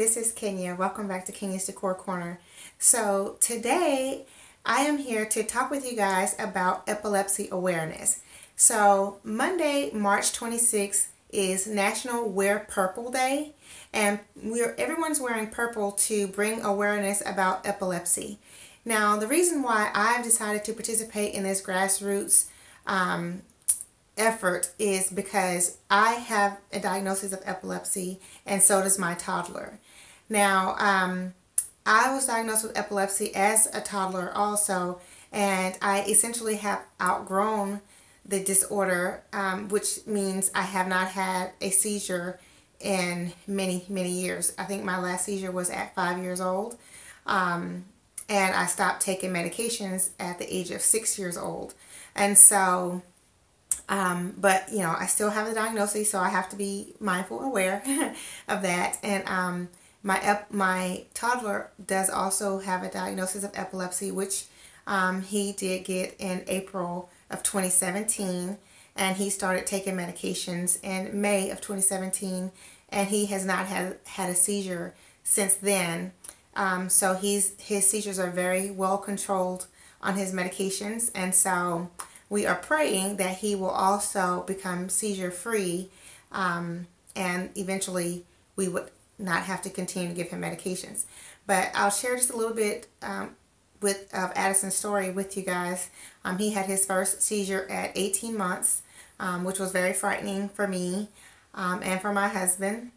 this is Kenya. Welcome back to Kenya's Decor Corner. So today I am here to talk with you guys about epilepsy awareness. So Monday, March 26th is National Wear Purple Day, and everyone's wearing purple to bring awareness about epilepsy. Now, the reason why I've decided to participate in this grassroots effort is because I have a diagnosis of epilepsy, and so does my toddler. Now, I was diagnosed with epilepsy as a toddler also, and I essentially have outgrown the disorder, which means I have not had a seizure in many, many years. I think my last seizure was at 5 years old, and I stopped taking medications at the age of 6 years old. And so but you know, I still have the diagnosis, so I have to be mindful, aware of that. And my toddler does also have a diagnosis of epilepsy, which he did get in April of 2017, and he started taking medications in May of 2017, and he has not had a seizure since then. So his seizures are very well controlled on his medications, and so we are praying that he will also become seizure free, and eventually we would not have to continue to give him medications. But I'll share just a little bit of Addison's story with you guys. He had his first seizure at 18 months, which was very frightening for me and for my husband.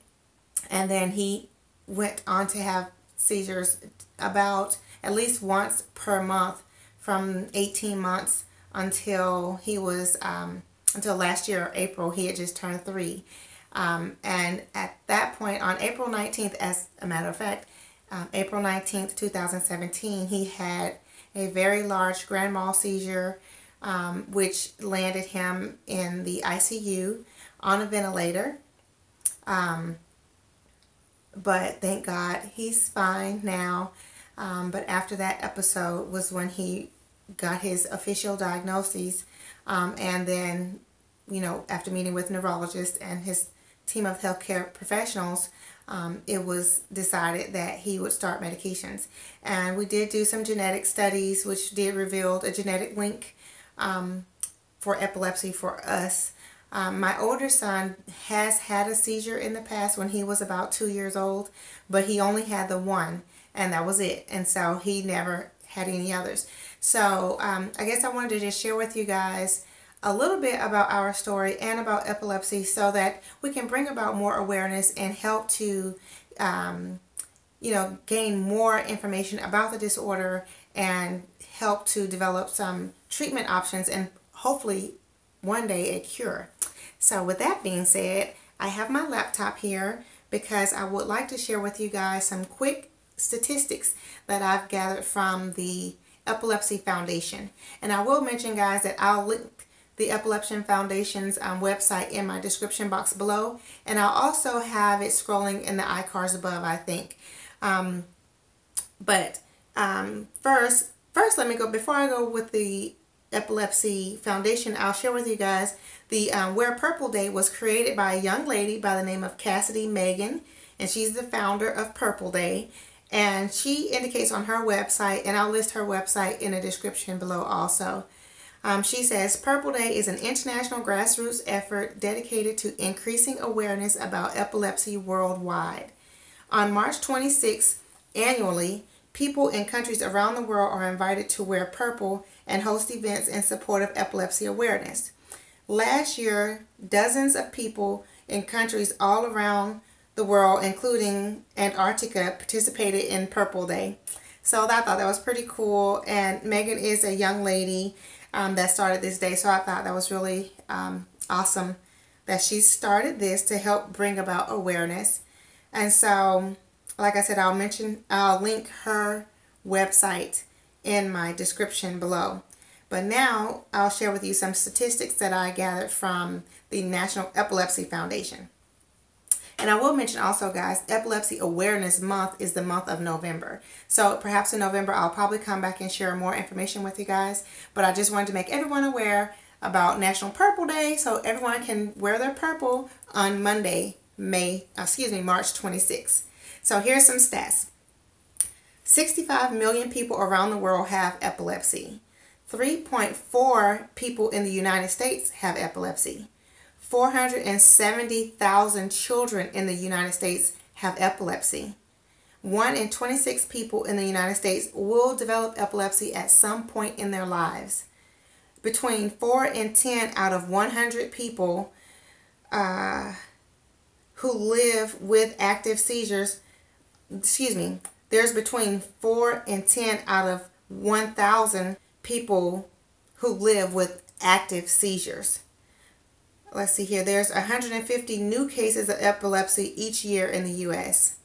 And then he went on to have seizures about at least once per month from 18 months until he was until last year, April. He had just turned 3, and at that point, on April 19th, as a matter of fact, April 19th, 2017, he had a very large grand mal seizure, which landed him in the ICU on a ventilator. But thank God he's fine now. But after that episode was when he got his official diagnosis, and then, you know, after meeting with neurologists and his team of healthcare professionals, it was decided that he would start medications. And we did do some genetic studies, which did reveal a genetic link for epilepsy for us. My older son has had a seizure in the past when he was about 2 years old, but he only had the one, and that was it. And so he never had any others. So I guess I wanted to just share with you guys a little bit about our story and about epilepsy, so that we can bring about more awareness and help to you know, gain more information about the disorder and help to develop some treatment options and hopefully one day a cure. So with that being said, I have my laptop here because I would like to share with you guys some quick statistics that I've gathered from the Epilepsy Foundation. And I will mention, guys, that I'll link the Epilepsy Foundation's website in my description box below, and I'll also have it scrolling in the icons above, I think. First let me go, before I go with the Epilepsy Foundation, I'll share with you guys the Wear Purple Day was created by a young lady by the name of Cassidy Megan, and she's the founder of Purple Day. And she indicates on her website, and I'll list her website in the description below also. She says, Purple Day is an international grassroots effort dedicated to increasing awareness about epilepsy worldwide. On March 26th, annually, people in countries around the world are invited to wear purple and host events in support of epilepsy awareness. Last year, dozens of people in countries all around the world, including Antarctica, participated in Purple Day. So I thought that was pretty cool. And Megan is a young lady that started this day, so I thought that was really awesome that she started this to help bring about awareness. And so, like I said, I'll link her website in my description below. But now I'll share with you some statistics that I gathered from the National Epilepsy Foundation. And I will mention also, guys, Epilepsy Awareness Month is the month of November. So perhaps in November, I'll probably come back and share more information with you guys. But I just wanted to make everyone aware about National Purple Day, so everyone can wear their purple on Monday, March 26th. So here's some stats. 65 million people around the world have epilepsy. 3.4 people in the United States have epilepsy. 470,000 children in the United States have epilepsy. 1 in 26 people in the United States will develop epilepsy at some point in their lives. Between 4 and 10 out of 100 people who live with active seizures, there's between 4 and 10 out of 1,000 people who live with active seizures. Let's see here. There's 150 new cases of epilepsy each year in the U.S.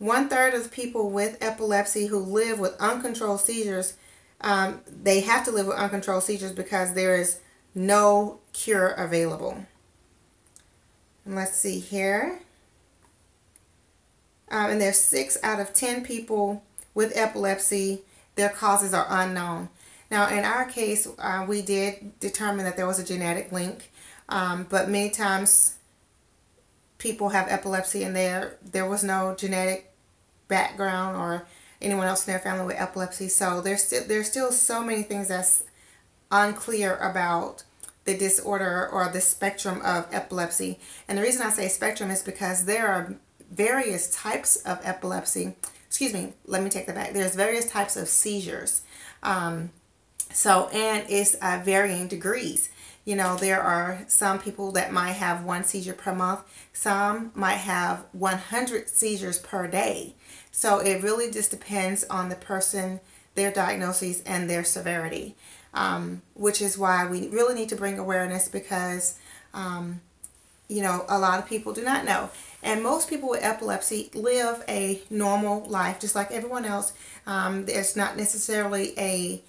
1/3 of the people with epilepsy who live with uncontrolled seizures, they have to live with uncontrolled seizures because there is no cure available. And let's see here. And there's 6 out of 10 people with epilepsy, their causes are unknown. Now, in our case, we did determine that there was a genetic link, but many times people have epilepsy and there was no genetic background or anyone else in their family with epilepsy. So there's still so many things that's unclear about the disorder or the spectrum of epilepsy. And the reason I say spectrum is because there are various types of epilepsy. Excuse me, let me take that back. There's various types of seizures. And it's varying degrees. You know, there are some people that might have 1 seizure per month. Some might have 100 seizures per day. So it really just depends on the person, their diagnosis, and their severity. Which is why we really need to bring awareness because, you know, a lot of people do not know. And most people with epilepsy live a normal life, just like everyone else. There's not necessarily a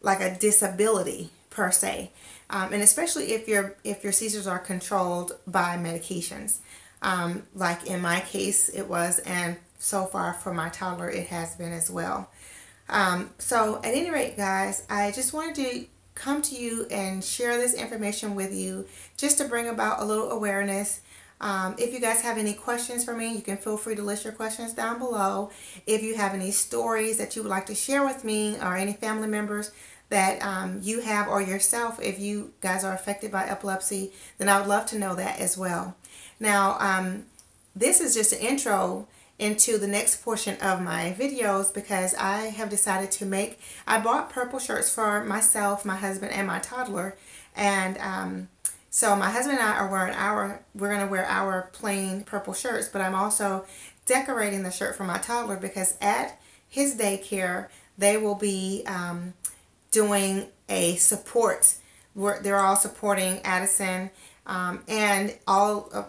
like a disability per se, and especially if your seizures are controlled by medications, like in my case it was, and so far for my toddler it has been as well. So at any rate, guys, I just wanted to come to you and share this information with you just to bring about a little awareness. If you guys have any questions for me, you can feel free to list your questions down below. If you have any stories that you would like to share with me or any family members that you have, or yourself, if you guys are affected by epilepsy, then I would love to know that as well. Now, this is just an intro into the next portion of my videos because I have decided to I bought purple shirts for myself, my husband, and my toddler. And so my husband and I are wearing we're going to wear our plain purple shirts, but I'm also decorating the shirt for my toddler because at his daycare, they will be doing a support. They're all supporting Addison and all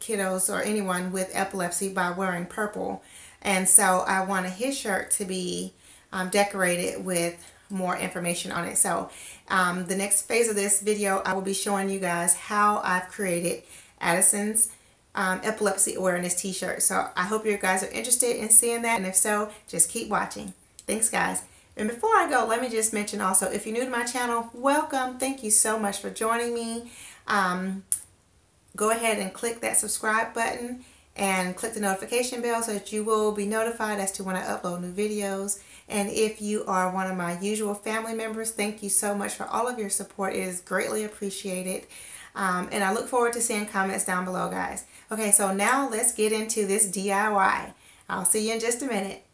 kiddos or anyone with epilepsy by wearing purple. And so I wanted his shirt to be decorated with more information on it. So the next phase of this video, I will be showing you guys how I've created Addison's Epilepsy Awareness t-shirt. So I hope you guys are interested in seeing that, and if so, just keep watching. Thanks, guys. And before I go, let me just mention also, if you're new to my channel, welcome. Thank you so much for joining me. Go ahead and click that subscribe button and click the notification bell so that you will be notified as to when I upload new videos. And if you are one of my usual family members, thank you so much for all of your support. It is greatly appreciated. And I look forward to seeing comments down below, guys. Okay, so now let's get into this DIY. I'll see you in just a minute.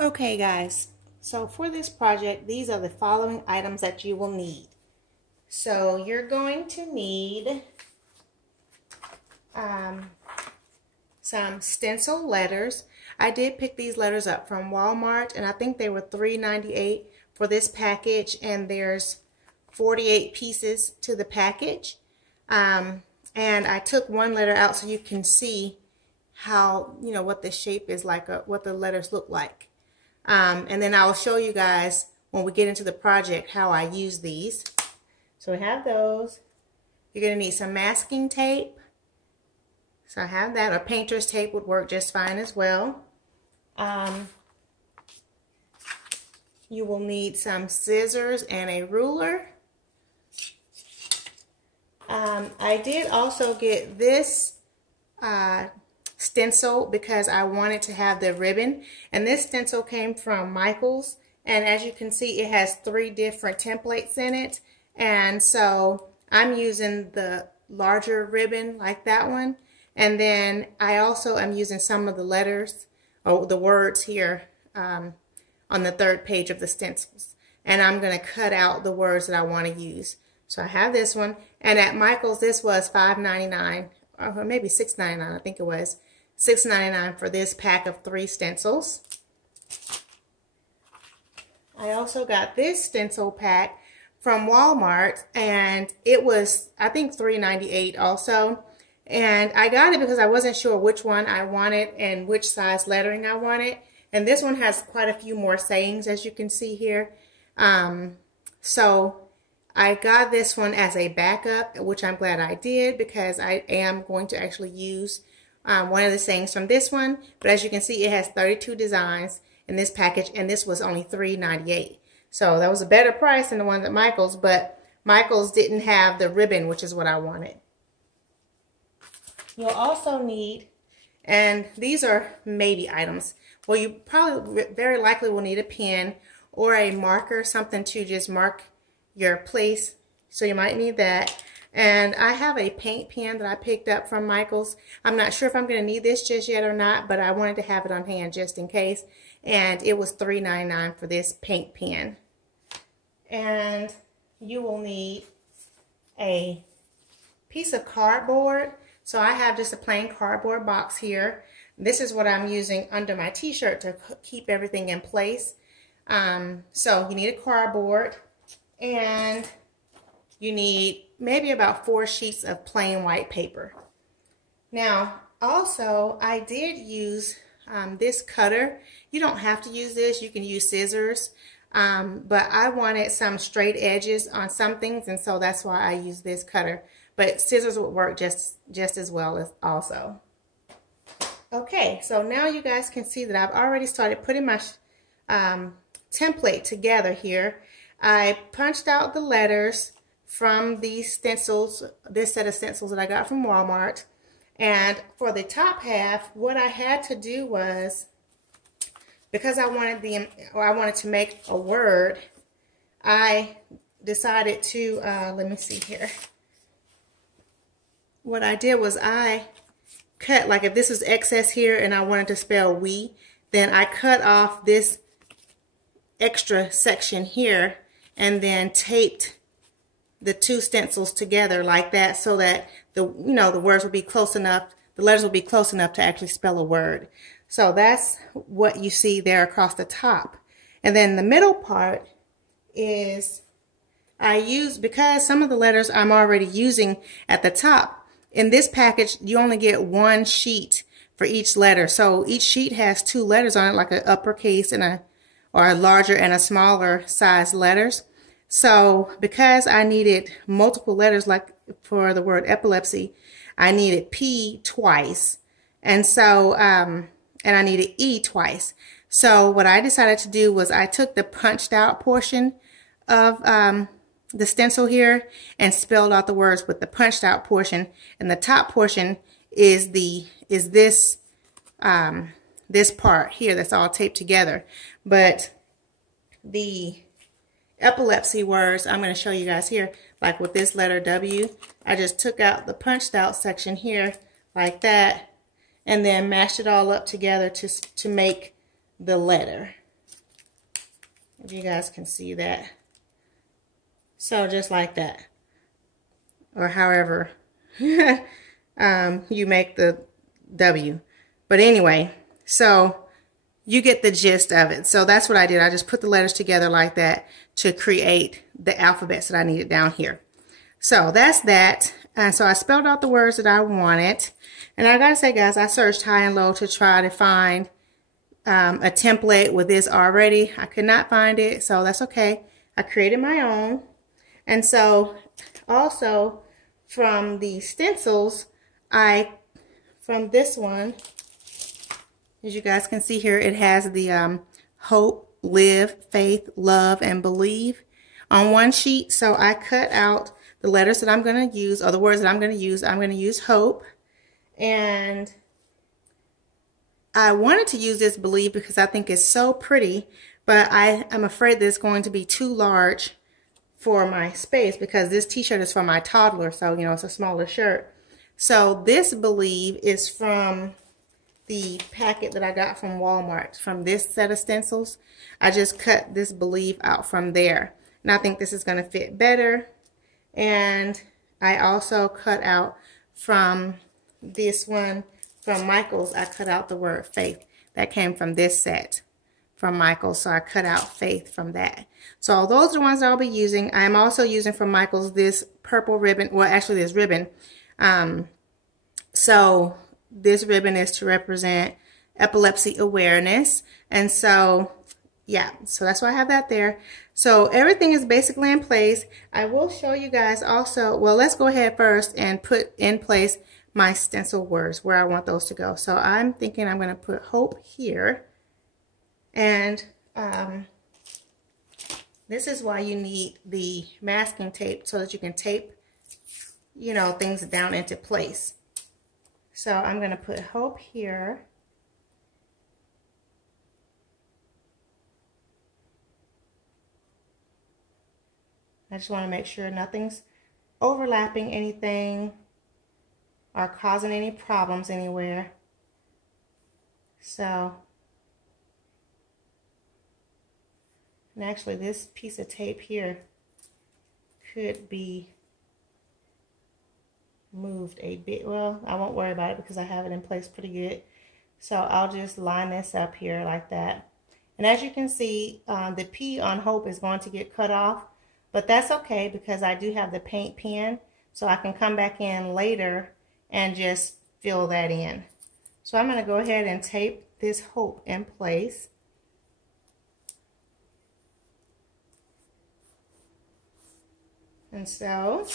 Okay, guys, so for this project, these are the following items that you will need. So you're going to need some stencil letters. I did pick these letters up from Walmart, and I think they were $3.98 for this package, and there's 48 pieces to the package. And I took one letter out so you can see how, you know, what the shape is like, what the letters look like. And then I'll show you guys when we get into the project how I use these. So we have those. You're going to need some masking tape. So I have that, or painter's tape would work just fine as well. You will need some scissors and a ruler. I did also get this stencil because I wanted to have the ribbon, and this stencil came from Michael's, and as you can see it has 3 different templates in it, and so I'm using the larger ribbon like that one, and then I also am using some of the letters or the words here on the 3rd page of the stencils, and I'm going to cut out the words that I want to use. So I have this one, and at Michael's this was $5.99 or maybe $6.99, I think it was $6.99 for this pack of 3 stencils. I also got this stencil pack from Walmart, and it was, I think, $3.98 also. And I got it because I wasn't sure which one I wanted and which size lettering I wanted. And this one has quite a few more sayings, as you can see here. So I got this one as a backup, which I'm glad I did, because I am going to actually use one of the sayings from this one. But as you can see, it has 32 designs in this package, and this was only $3.98. So that was a better price than the one at Michael's, but Michael's didn't have the ribbon, which is what I wanted. You'll also need, and these are maybe items, well, you probably very likely will need a pen or a marker, something to just mark your place. So you might need that. And I have a paint pen that I picked up from Michael's. I'm not sure if I'm going to need this just yet or not, but I wanted to have it on hand just in case. And it was $3.99 for this paint pen. And you will need a piece of cardboard. So I have just a plain cardboard box here. This is what I'm using under my t-shirt to keep everything in place. So you need a cardboard, and you need maybe about 4 sheets of plain white paper. Now, also, I did use this cutter. You don't have to use this. You can use scissors. But I wanted some straight edges on some things, and so that's why I use this cutter. But scissors would work just as well as also. Okay, so now you guys can see that I've already started putting my template together here. I punched out the letters from these stencils, this set of stencils that I got from Walmart. And for the top half, what I had to do was, because I wanted to make a word, I decided to, let me see here. What I did was I cut, like if this was excess here and I wanted to spell we, then I cut off this extra section here and then taped the 2 stencils together like that, so that the words will be close enough, the letters will be close enough to actually spell a word. So that's what you see there across the top. And then the middle part is I use, because some of the letters I'm already using at the top. In this package, you only get 1 sheet for each letter. So each sheet has 2 letters on it, like an uppercase and a larger and a smaller size letters. So because I needed multiple letters, like for the word epilepsy, I needed P twice. And so, and I needed E twice. So what I decided to do was I took the punched out portion of the stencil here and spelled out the words with the punched out portion, and the top portion is this part here that's all taped together. But the epilepsy words I'm going to show you guys here, like with this letter W, I just took out the punched out section here like that and then mashed it all up together to make the letter. If you guys can see that. So just like that, or however you make the W. But anyway, so you get the gist of it. So that's what I did. I just put the letters together like that to create the alphabets that I needed down here. So that's that. And so I spelled out the words that I wanted. And I gotta say, guys, I searched high and low to try to find a template with this already. I could not find it, so that's okay. I created my own. And so also from the stencils, from this one, as you guys can see here, it has the hope, live, faith, love, and believe on 1 sheet. So I cut out the letters that I'm going to use, or the words that I'm going to use hope. And I wanted to use this believe because I think it's so pretty, but I'm afraid that it's going to be too large for my space because this t-shirt is for my toddler, so you know it's a smaller shirt. So this believe is from the packet that I got from Walmart, from this set of stencils. I just cut this believe out from there, and I think this is going to fit better. And I also cut out from this one from Michael's. I cut out the word faith. That came from this set from Michael's, so I cut out faith from that. So those are the ones I'll be using. I'm also using from Michael's this purple ribbon, well actually this ribbon. So this ribbon is to represent epilepsy awareness, and so yeah, so that's why I have that there. So everything is basically in place. I will show you guys also, well, let's go ahead first and put in place my stencil words where I want those to go. So I'm thinking I'm going to put hope here, and this is why you need the masking tape, so that you can tape, you know, things down into place. So I'm going to put hope here. I just want to make sure nothing's overlapping anything or causing any problems anywhere. So, and actually this piece of tape here could be moved a bit. Well, I won't worry about it because I have it in place pretty good. So I'll just line this up here like that. And as you can see, the P on hope is going to get cut off, but that's okay because I do have the paint pen, so I can come back in later and just fill that in. So I'm going to go ahead and tape this hope in place. And so,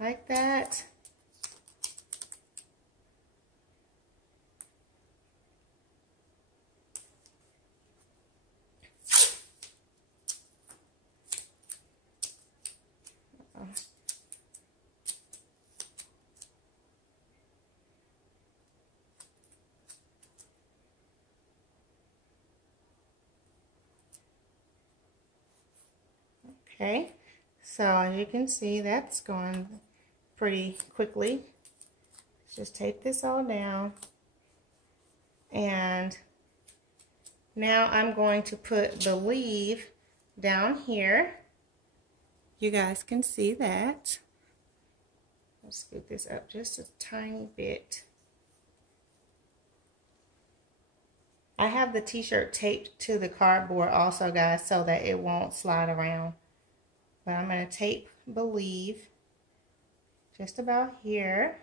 like that. Okay, so as you can see, that's going pretty quickly. Just tape this all down, and now I'm going to put believe down here. You guys can see that. I'll scoot this up just a tiny bit. I have the t-shirt taped to the cardboard also, guys, so that it won't slide around. But I'm going to tape believe just about here.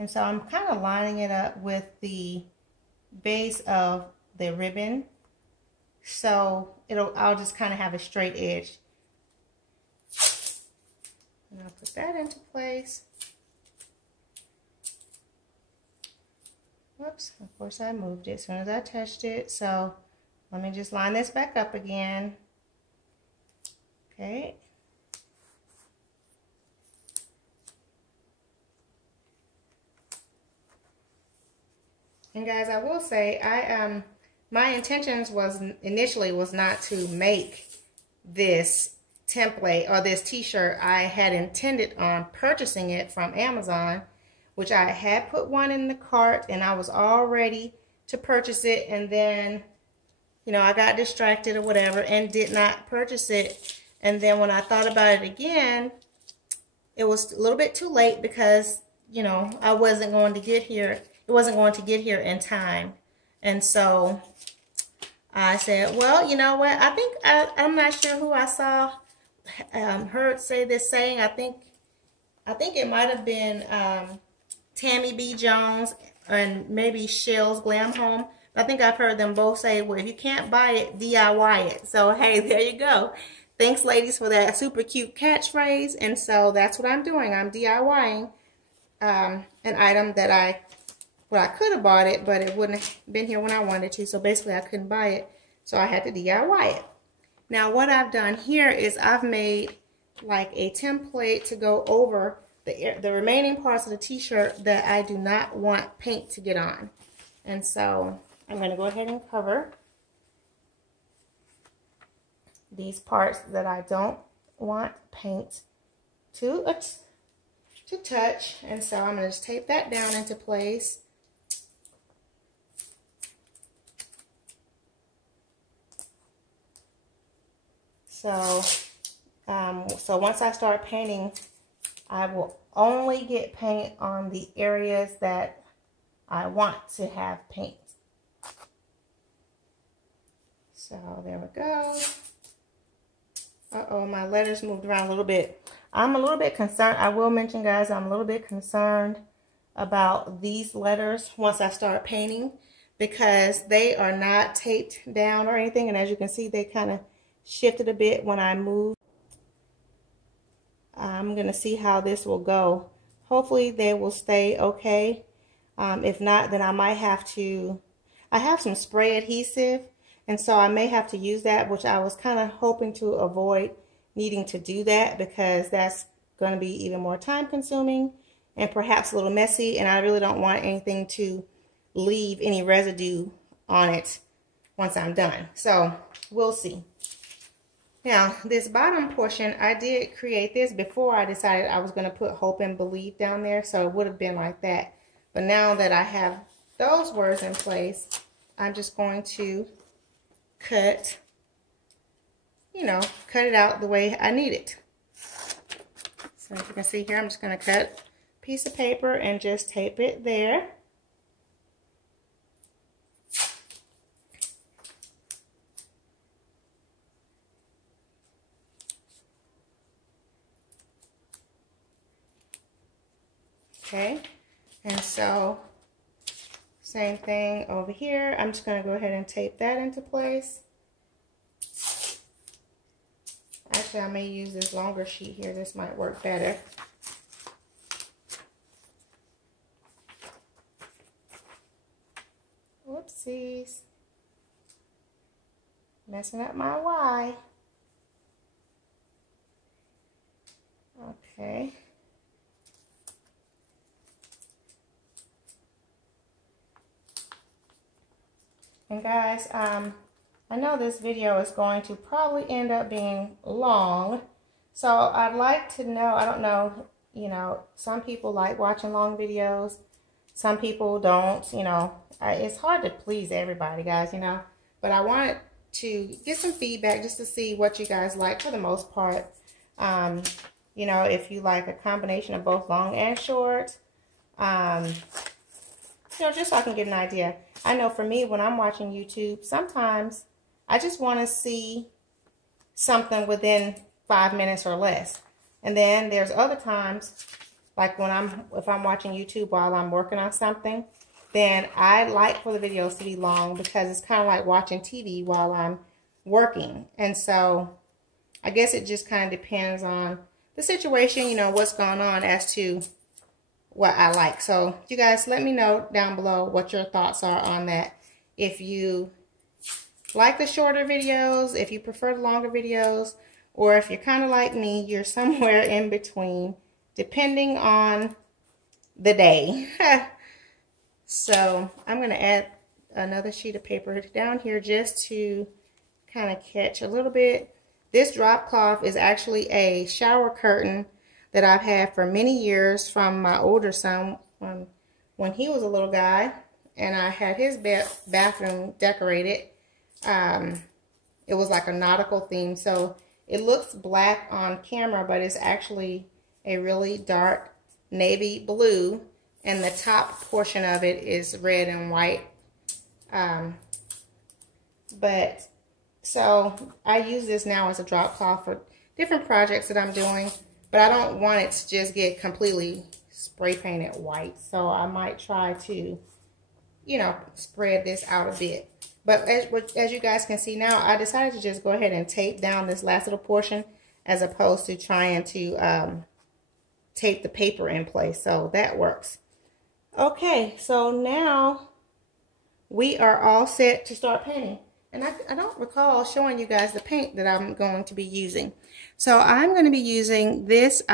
And so I'm kind of lining it up with the base of the ribbon, so I'll just kind of have a straight edge. And I'll put that into place. Whoops, of course I moved it as soon as I touched it. So let me just line this back up again. Okay. And guys, I will say, my intentions initially was not to make this template or this t-shirt. I had intended on purchasing it from Amazon, which I had put one in the cart and I was all ready to purchase it, and then, you know, I got distracted or whatever and did not purchase it. And then when I thought about it again, it was a little bit too late because, you know, I wasn't going to get here. It wasn't going to get here in time. And so I said, well, you know what? I think I'm not sure who I saw, heard say this saying. I think it might have been Tammy B. Jones and maybe Shell's Glam Home. I think I've heard them both say, well, if you can't buy it, DIY it. So, hey, there you go. Thanks, ladies, for that super cute catchphrase. And so that's what I'm doing. I'm DIYing an item that I could have bought it, but it wouldn't have been here when I wanted to. So basically, I couldn't buy it. So I had to DIY it. Now what I've done here is I've made like a template to go over the remaining parts of the t-shirt that I do not want paint to get on. And so I'm going to go ahead and cover these parts that I don't want paint to touch. And so I'm going to just tape that down into place. So once I start painting, I will only get paint on the areas that I want to have paint. So there we go. Uh-oh, my letters moved around a little bit. I'm a little bit concerned. I will mention, guys, I'm a little bit concerned about these letters once I start painting, because they are not taped down or anything. And as you can see, they kind of shifted a bit when I moved. I'm going to see how this will go. Hopefully they will stay okay. If not, then I might have to, I have some spray adhesive, and so I may have to use that, which I was kind of hoping to avoid needing to do that, because that's going to be even more time consuming and perhaps a little messy, and I really don't want anything to leave any residue on it once I'm done. So we'll see. Now, this bottom portion, I did create this before I decided I was going to put hope and believe down there, so it would have been like that. But now that I have those words in place, I'm just going to cut, cut it out the way I need it. So as you can see here, I'm just going to cut a piece of paper and just tape it there. Okay, and so same thing over here. I'm just going to go ahead and tape that into place. Actually, I may use this longer sheet here. This might work better. Whoopsies. Messing up my Y. Okay. And guys, I know this video is going to probably end up being long, so I'd like to know, I don't know, some people like watching long videos, some people don't, it's hard to please everybody, guys, but I wanted to get some feedback just to see what you guys like for the most part. If you like a combination of both long and short, just so I can get an idea. I know for me, when I'm watching YouTube, sometimes I just want to see something within 5 minutes or less. And then there's other times, like if I'm watching YouTube while I'm working on something, then I like for the videos to be long, because it's kind of like watching TV while I'm working. And so I guess it just kind of depends on the situation, what's going on as to what I like. So you guys, let me know down below what your thoughts are on that. If you like the shorter videos, if you prefer the longer videos, or if you're kind of like me, you're somewhere in between, depending on the day. So I'm going to add another sheet of paper down here just to kind of catch a little bit. This drop cloth is actually a shower curtain that I've had for many years from my older son when he was a little guy, and I had his bathroom decorated. It was like a nautical theme, so it looks black on camera, but it's actually a really dark navy blue, and the top portion of it is red and white. So I use this now as a drop cloth for different projects that I'm doing. But I don't want it to just get completely spray painted white. So I might try to, spread this out a bit. But as you guys can see now, I decided to just go ahead and tape down this last little portion, as opposed to trying to tape the paper in place. So that works. Okay, so now we are all set to start painting. And I don't recall showing you guys the paint that I'm going to be using. So I'm going to be using this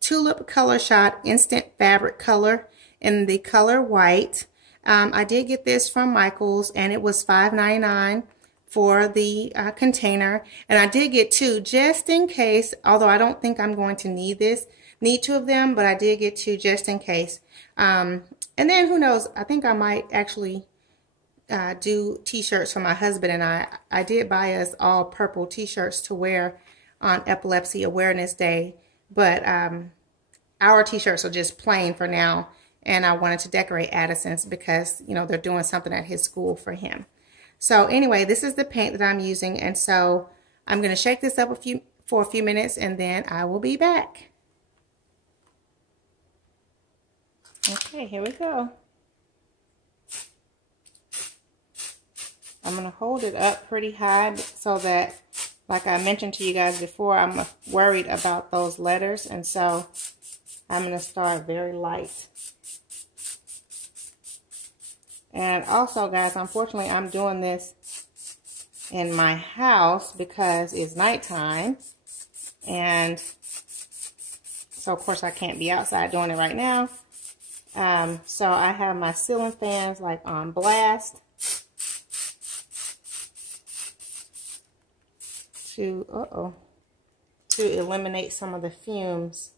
Tulip Color Shot Instant Fabric Color in the color white. I did get this from Michael's, and it was $5.99 for the container. And I did get two just in case, although I don't think I'm going to need two of them, but I did get two just in case. And then who knows, I think I might actually do t-shirts for my husband and I did buy us all purple t-shirts to wear on Epilepsy Awareness Day, but our t-shirts are just plain for now, and I wanted to decorate Addison's because, you know, they're doing something at his school for him. So anyway, this is the paint that I'm using, and so I'm going to shake this up for a few minutes, and then I will be back. Okay, here we go. I'm going to hold it up pretty high so that, like I mentioned to you guys before, I'm worried about those letters, and so I'm going to start very light. And also, guys, unfortunately, I'm doing this in my house because it's nighttime, and so, of course, I can't be outside doing it right now. So I have my ceiling fans, like, on blast. To eliminate some of the fumes.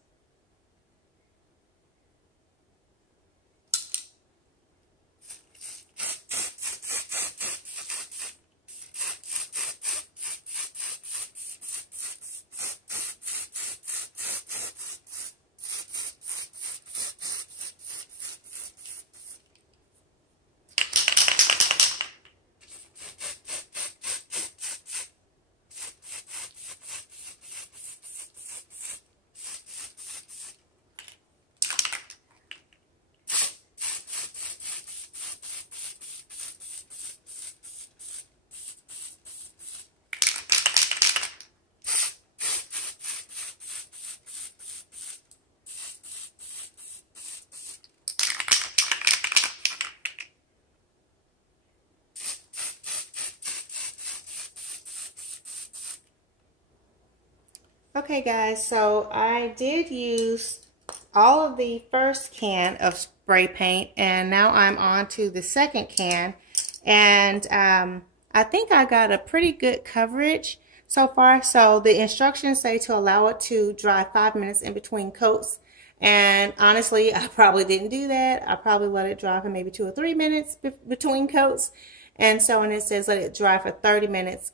Okay guys, so I did use all of the first can of spray paint, and now I'm on to the second can, and I think I got a pretty good coverage so far. So the instructions say to allow it to dry 5 minutes in between coats, and honestly I probably didn't do that. I probably let it dry for maybe 2 or 3 minutes between coats, and so when it says let it dry for 30 minutes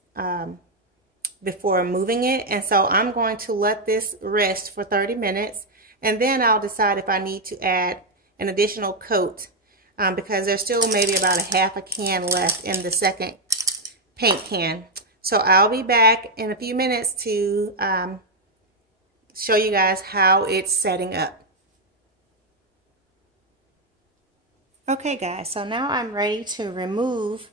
before moving it, and so I'm going to let this rest for 30 minutes, and then I'll decide if I need to add an additional coat because there's still maybe about a half a can left in the second paint can. So I'll be back in a few minutes to show you guys how it's setting up. Okay guys, so now I'm ready to remove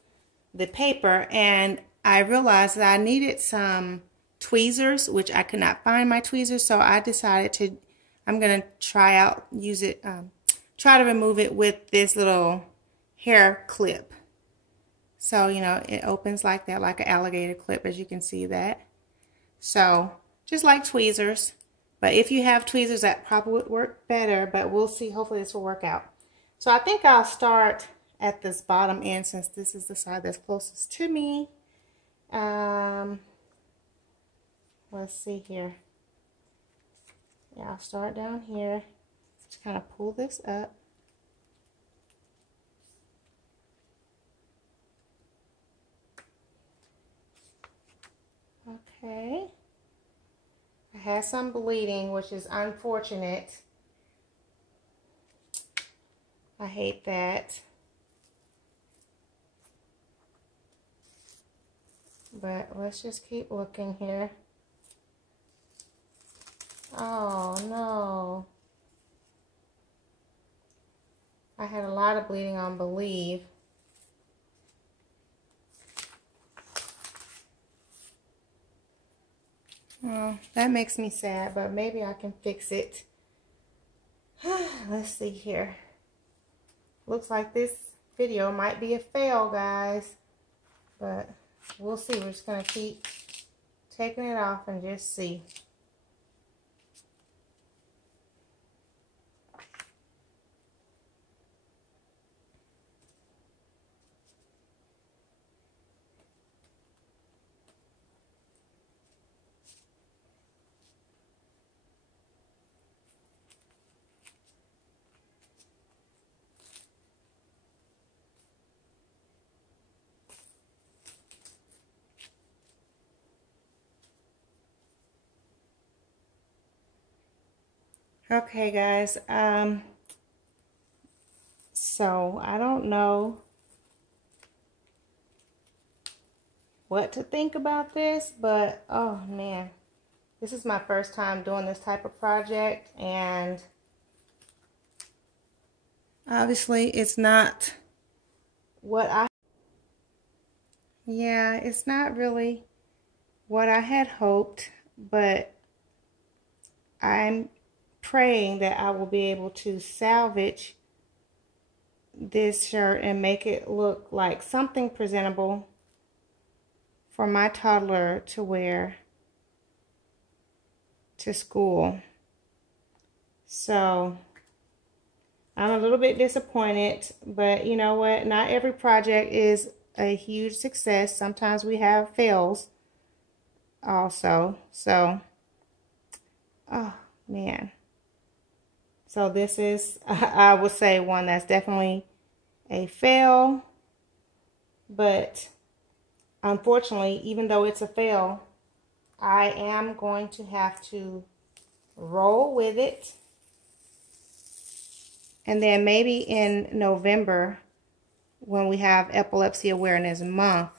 the paper, and I realized that I needed some tweezers, which I could not find my tweezers, so I decided I'm going to try to remove it with this little hair clip. So, you know, it opens like that, like an alligator clip, as you can see that. So, just like tweezers, but if you have tweezers, that probably would work better, but we'll see. Hopefully this will work out. So I think I'll start at this bottom end since this is the side that's closest to me. Let's see here. Yeah, I'll start down here. Just kind of pull this up. Okay. I had some bleeding, which is unfortunate. I hate that. But let's just keep looking here. Oh no. I had a lot of bleeding on Believe. Oh, that makes me sad, but maybe I can fix it. Let's see here. Looks like this video might be a fail, guys. But we'll see. We're just going to keep taking it off and just see. Okay, guys, so I don't know what to think about this, but oh man, this is my first time doing this type of project, and obviously it's not what it's not really what I had hoped, but I'm praying that I will be able to salvage this shirt and make it look like something presentable for my toddler to wear to school. So I'm a little bit disappointed, but you know what? Not every project is a huge success. Sometimes we have fails also. So, oh man. So this is, I would say, one that's definitely a fail. But unfortunately, even though it's a fail, I am going to have to roll with it. And then maybe in November, when we have Epilepsy Awareness Month,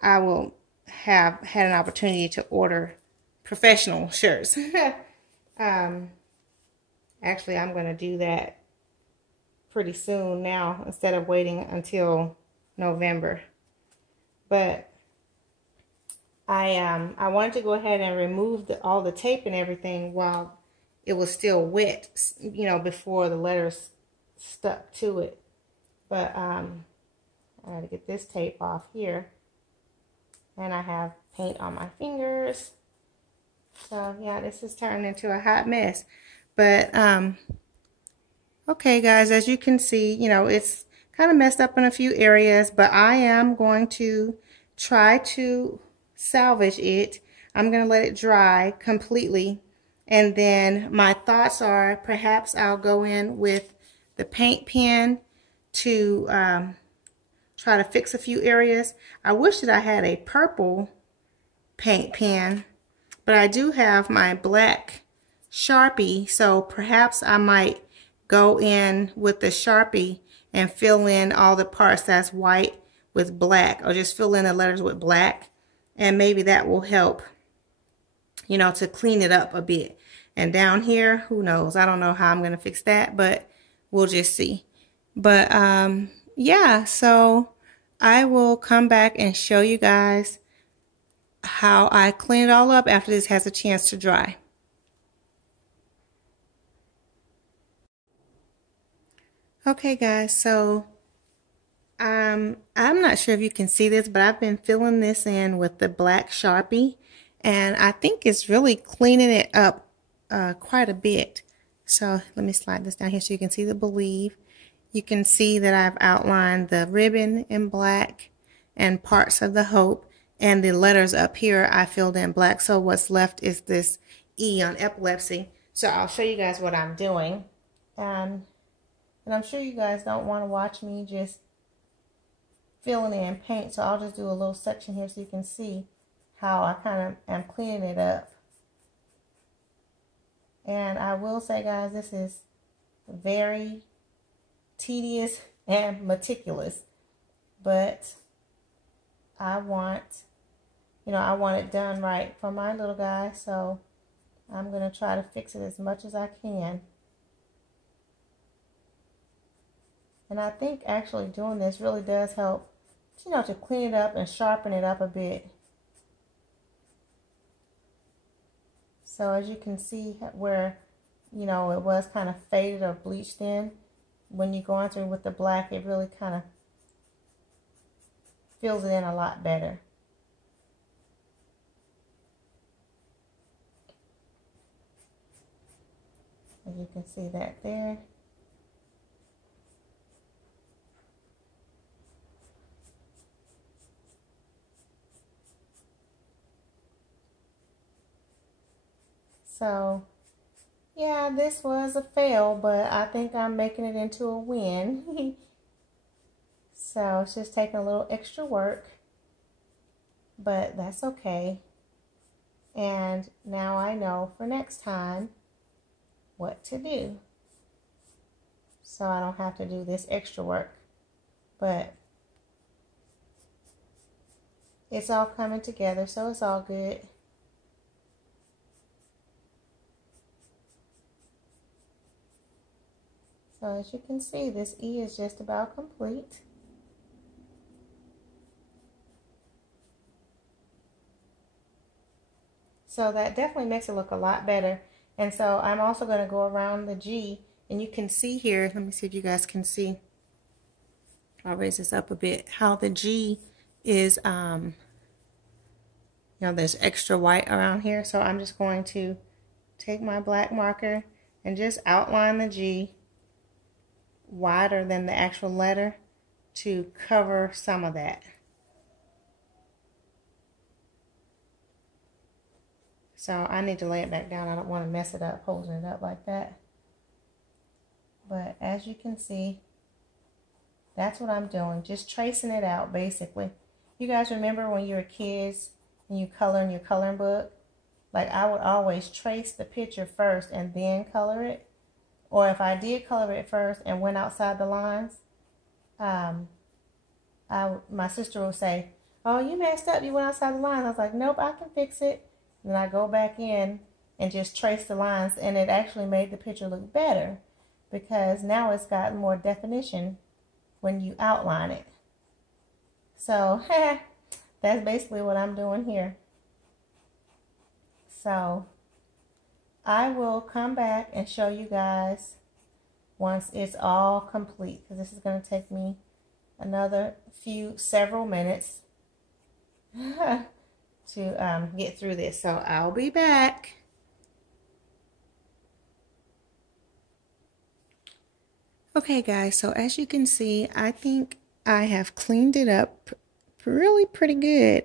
I will have had an opportunity to order professional shirts. Actually, I'm going to do that pretty soon now instead of waiting until November. But I wanted to go ahead and remove all the tape and everything while it was still wet, you know, before the letters stuck to it. But I got to get this tape off here. And I have paint on my fingers. So yeah, this is turning into a hot mess. But okay guys, as you can see, you know, it's kind of messed up in a few areas, but I am going to try to salvage it. I'm going to let it dry completely. And then my thoughts are perhaps I'll go in with the paint pen to try to fix a few areas. I wish that I had a purple paint pen, but I do have my black Sharpie, so perhaps I might go in with the Sharpie and fill in all the parts that's white with black, or just fill in the letters with black, and maybe that will help, you know, to clean it up a bit. And down here, who knows? I don't know how I'm going to fix that, but we'll just see. But yeah, so I will come back and show you guys how I clean it all up after this has a chance to dry. Okay guys, so I'm not sure if you can see this, but I've been filling this in with the black Sharpie, and I think it's really cleaning it up quite a bit. So let me slide this down here so you can see the believe. You can see that I've outlined the ribbon in black and parts of the hope, and the letters up here I filled in black. So what's left is this E on epilepsy. So I'll show you guys what I'm doing. And I'm sure you guys don't want to watch me just filling in paint, so I'll just do a little section here so you can see how I kind of am cleaning it up. And I will say, guys, this is very tedious and meticulous, but I want, you know, I want it done right for my little guy, so I'm going to try to fix it as much as I can. And I think actually doing this really does help, you know, to clean it up and sharpen it up a bit. So as you can see where, you know, it was kind of faded or bleached in, when you're going through with the black, it really kind of fills it in a lot better. As you can see that there. So, yeah, this was a fail, but I think I'm making it into a win. So, it's just taking a little extra work, but that's okay. And now I know for next time what to do, so I don't have to do this extra work. But it's all coming together, so it's all good. So as you can see, this E is just about complete. So that definitely makes it look a lot better. And so I'm also going to go around the G, and you can see here, let me see if you guys can see. I'll raise this up a bit, how the G is, you know, there's extra white around here. So I'm just going to take my black marker and just outline the G wider than the actual letter to cover some of that. So I need to lay it back down. I don't want to mess it up, holding it up like that. But as you can see, that's what I'm doing. Just tracing it out, basically. You guys remember when you were kids and you color in your coloring book? Like, I would always trace the picture first and then color it. Or if I did color it first and went outside the lines, my sister would say, "Oh, you messed up. You went outside the lines." I was like, "Nope, I can fix it." And I go back in and just trace the lines, and it actually made the picture look better because now it's got more definition when you outline it. So that's basically what I'm doing here. So I will come back and show you guys once it's all complete, because this is going to take me another several minutes to get through this. So I'll be back. Okay guys, so as you can see, I think I have cleaned it up really pretty good.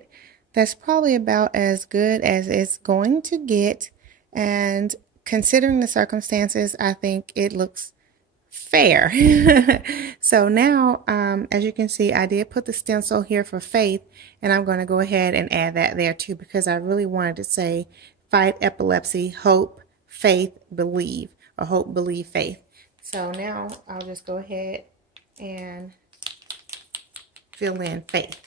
That's probably about as good as it's going to get, and considering the circumstances, I think it looks fair. So now, as you can see, I did put the stencil here for faith, and I'm going to go ahead and add that there too, because I really wanted to say fight epilepsy, hope, faith, believe, or hope, believe, faith. So now I'll just go ahead and fill in faith.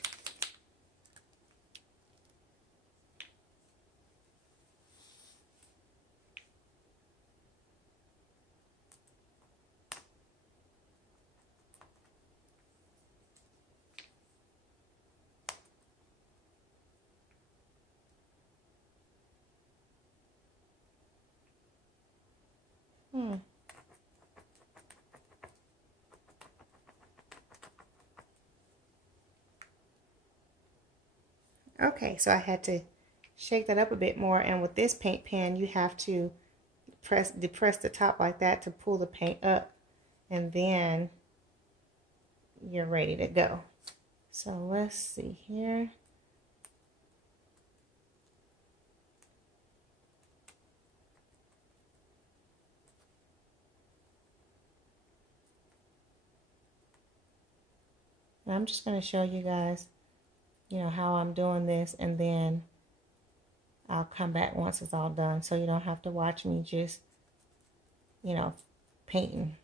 Okay, so I had to shake that up a bit more, and with this paint pen you have to depress the top like that to pull the paint up, and then you're ready to go. So let's see here. And I'm just going to show you guys, you know, how I'm doing this, and then I'll come back once it's all done, so you don't have to watch me just, you know, painting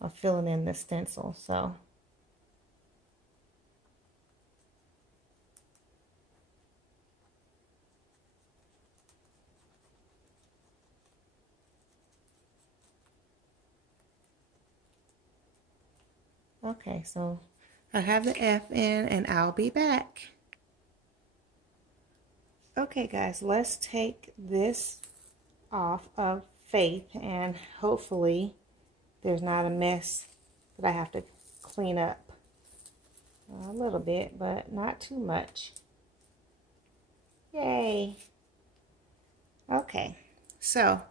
or filling in the stencil. So okay, so I have the F in, and I'll be back. Okay guys, let's take this off of Faith, and hopefully there's not a mess that I have to clean up. A little bit, but not too much. Yay. Okay, so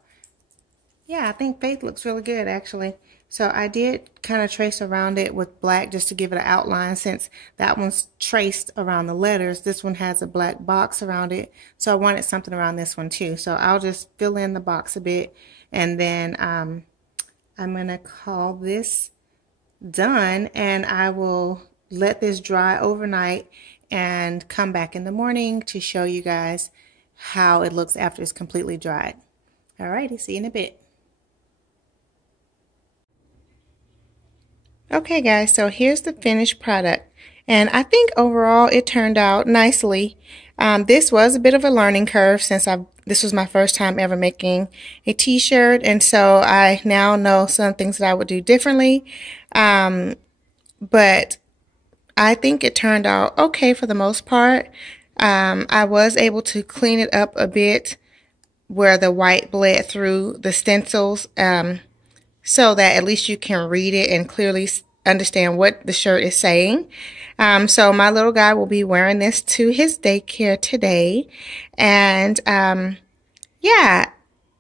yeah, I think Faith looks really good actually. So I did kind of trace around it with black just to give it an outline, since that one's traced around the letters. This one has a black box around it, so I wanted something around this one too. So I'll just fill in the box a bit, and then I'm gonna call this done, and I will let this dry overnight and come back in the morning to show you guys how it looks after it's completely dried. Alrighty, see you in a bit. Okay guys, so here's the finished product, and I think overall it turned out nicely. This was a bit of a learning curve, since this was my first time ever making a t-shirt, and so I now know some things that I would do differently, but I think it turned out okay for the most part. I was able to clean it up a bit where the white bled through the stencils, so that at least you can read it and clearly understand what the shirt is saying. So my little guy will be wearing this to his daycare today. And yeah,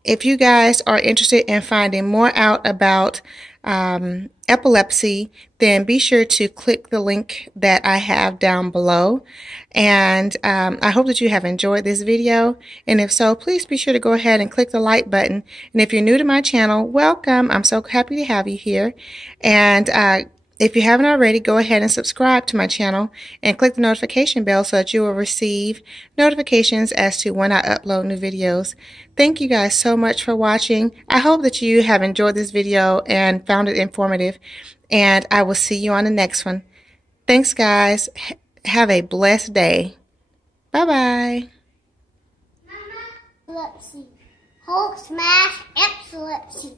if you guys are interested in finding more out about epilepsy, then be sure to click the link that I have down below. And I hope that you have enjoyed this video, and if so, please be sure to go ahead and click the like button. And if you're new to my channel, welcome. I'm so happy to have you here. And if you haven't already, go ahead and subscribe to my channel and click the notification bell so that you will receive notifications as to when I upload new videos. Thank you guys so much for watching. I hope that you have enjoyed this video and found it informative, and I will see you on the next one. Thanks guys. Have a blessed day. Bye-bye. Epilepsy. Hulk smash epilepsy.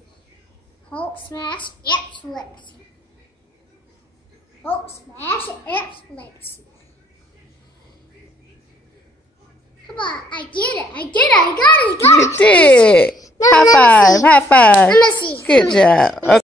Hulk smash epilepsy. Hulk smash epilepsy. Come on, I did it. I did it. I got it. You did. High five. High five. Let me see. Good job. Okay.